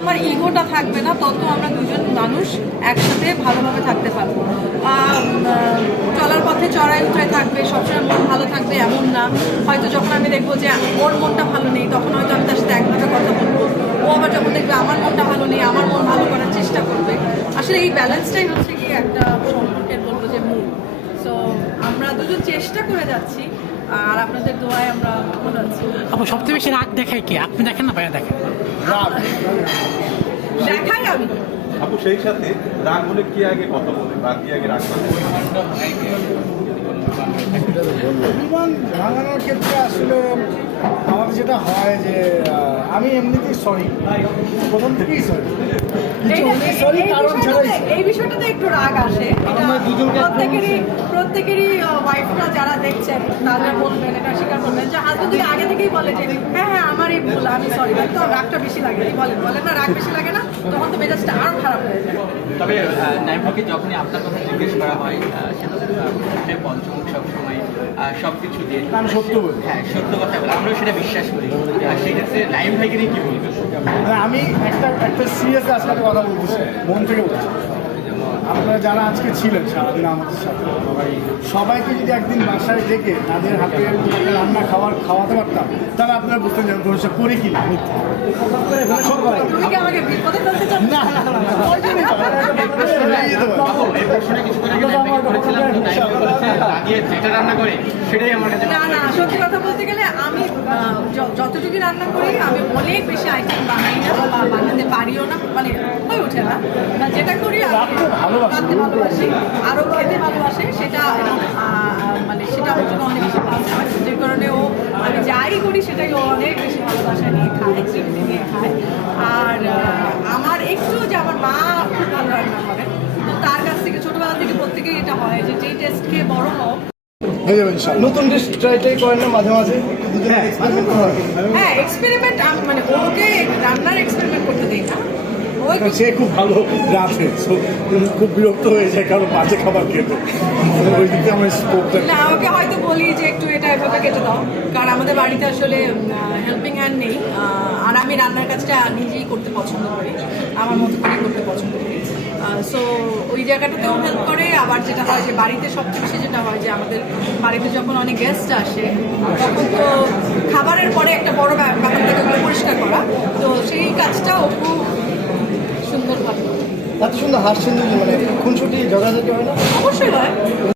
আমার ইগোটা থাকবে না তত আমরা দুজন মানুষ একসাথে ভালোভাবে থাকতে পারবো। চলার পথে চড়াই উতরাই থাকবে, সবসময় মন ভালো থাকবে এমন না। হয়তো যখন আমি দেখবো যে ওর মনটা ভালো নেই তখন হয়তো আমি তার সাথে এক দুটো কথা বলবো, ও আবার যখন দেখবে আমার মনটা ভালো নেই আমার মন ভালো করার চেষ্টা করবে। আসলে এই ব্যালেন্সটাই হচ্ছে কি একটা সম্পর্কের বলবো যে মূল। সো আমরা দুজন চেষ্টা করে যাচ্ছি আর আপনাদের দোয়ায় আমরা ভালো আছি। আপু সবচেয়ে বেশি রাগ দেখায় কি? আপনি দেখেন না ভাইয়া দেখেন? রাগ দেখাই আমি। আপু সেই সাথে রাগ হলে কি আগে কথা বলে, রাগ কি আগে রাগ করে? বিমান ভাঙানোর ক্ষেত্রে আসলে আমার যেটা হয় যে আমি এমনিতেই সরি, প্রথম থেকেই সরি, সরি কারণ ছাড়াই। এই বিষয়টাতে একটু রাগ আসে। প্রত্যেকেরই ওয়াইফরা যারা দেখছেন তারা বলবেন, এটা স্বীকার করবেন যে হাজবেন্ড যদি আগে থেকেই বলে যে হ্যাঁ হ্যাঁ আমারই ভুল আমি সরি, তো রাগটা বেশি লাগে। বলেন না রাগ বেশি লাগে না, তখন তো মেজাজটা আরো খারাপ হয়ে যায়। তবে নাইমকে যখনই আপনার কথা জিজ্ঞেস করা হয় সেটা পঞ্চমুখ সবসময় সব কিছু দিয়ে আমি সত্য বলি। হ্যাঁ সত্য কথা বলে আমরাও সেটা বিশ্বাস করি। আর সেই ক্ষেত্রে নাইম ভাইকে নিয়ে কি বলবেন? মানে আমি একটা সিরিয়াস আজকে কথা বলতেছি, মন থেকে বলছি। আপনারা যারা আজকে ছিলেন সারাদিন আমাদের সাথে, সবাইকে যদি একদিন বাসায় ডেকে তাদের হাতে রান্না খাওয়াতে পারতাম, তাহলে আপনারা বুঝতেন যে ভবিষ্যৎ করি কি না। তুমি কি আমাকে বিপদে ফেলতে চাচ্ছ? না না না না, এই প্রশ্নটা কিছুক্ষণ আগে নাইম ভাইকে করেছিলাম, তো নাইম ভাই বলেছে লাগিয়ে যেটা রান্না করে সেটাই আমার কাছে না না, সত্যি কথা বলতে গেলে আমি যতটুকু রান্না করি আমি অনেক বেশি আইটেম বানাই না বা বানাতে পারিও না, মানে হয়ে ওঠে না। যেটা করি রাঁধতে ভালোবাসি, আরও খেতে ভালোবাসে, সেটা মানে সেটা আমার জন্য অনেক বেশি প্লাস হয়। যে কারণে ও আমি যাই করি সেটাই ও অনেক বেশি ভালোবাসা নিয়ে খায়, তৃপ্তি নিয়ে খায়। আর আমার একটু যে আমার মা খুব ভালো রান্না করেন, তো তার কাছ থেকে ছোটোবেলা থেকে প্রত্যেকেই এটা হয় যে যেই টেস্ট খেয়ে বড় হও। নতুন ডিশ ট্রাই করেন না মাঝে মাঝে? হ্যাঁ এক্সপেরিমেন্ট, আমি মানে ওকে রান্নার এক্সপেরিমেন্ট করতে দিই না। সে খুব ভালো রাঁধে, খুব বিরক্ত হয়ে যায় কারণ বাজে খাবার খেতে, ওই দিকে আমার স্কোপটা। না, ওকে হয়তো বলি যে একটু এটা এভাবে কেটে দাও, কারণ আমাদের বাড়িতে আসলে হেল্পিং হ্যান্ড নেই। আর আমি রান্নার কাজটা নিজেই করতে পছন্দ করি, আমার মতো করে করতে পছন্দ করি। সো ওই জায়গাটাতেও হেল্প করে। আবার যেটা হয় যে বাড়িতে সবচেয়ে বেশি যেটা হয় যে আমাদের বাড়িতে যখন অনেক গেস্ট আসে তখন তো খাবারের পরে একটা বড় ব্যাপার থাকে পরিষ্কার করা, তো সেই কাজটাও খুব সুন্দর করে। এত সুন্দর হাসছেন, মানে খুনসুটি ঝগড়াঝাটি হয় না? অবশ্যই হয়।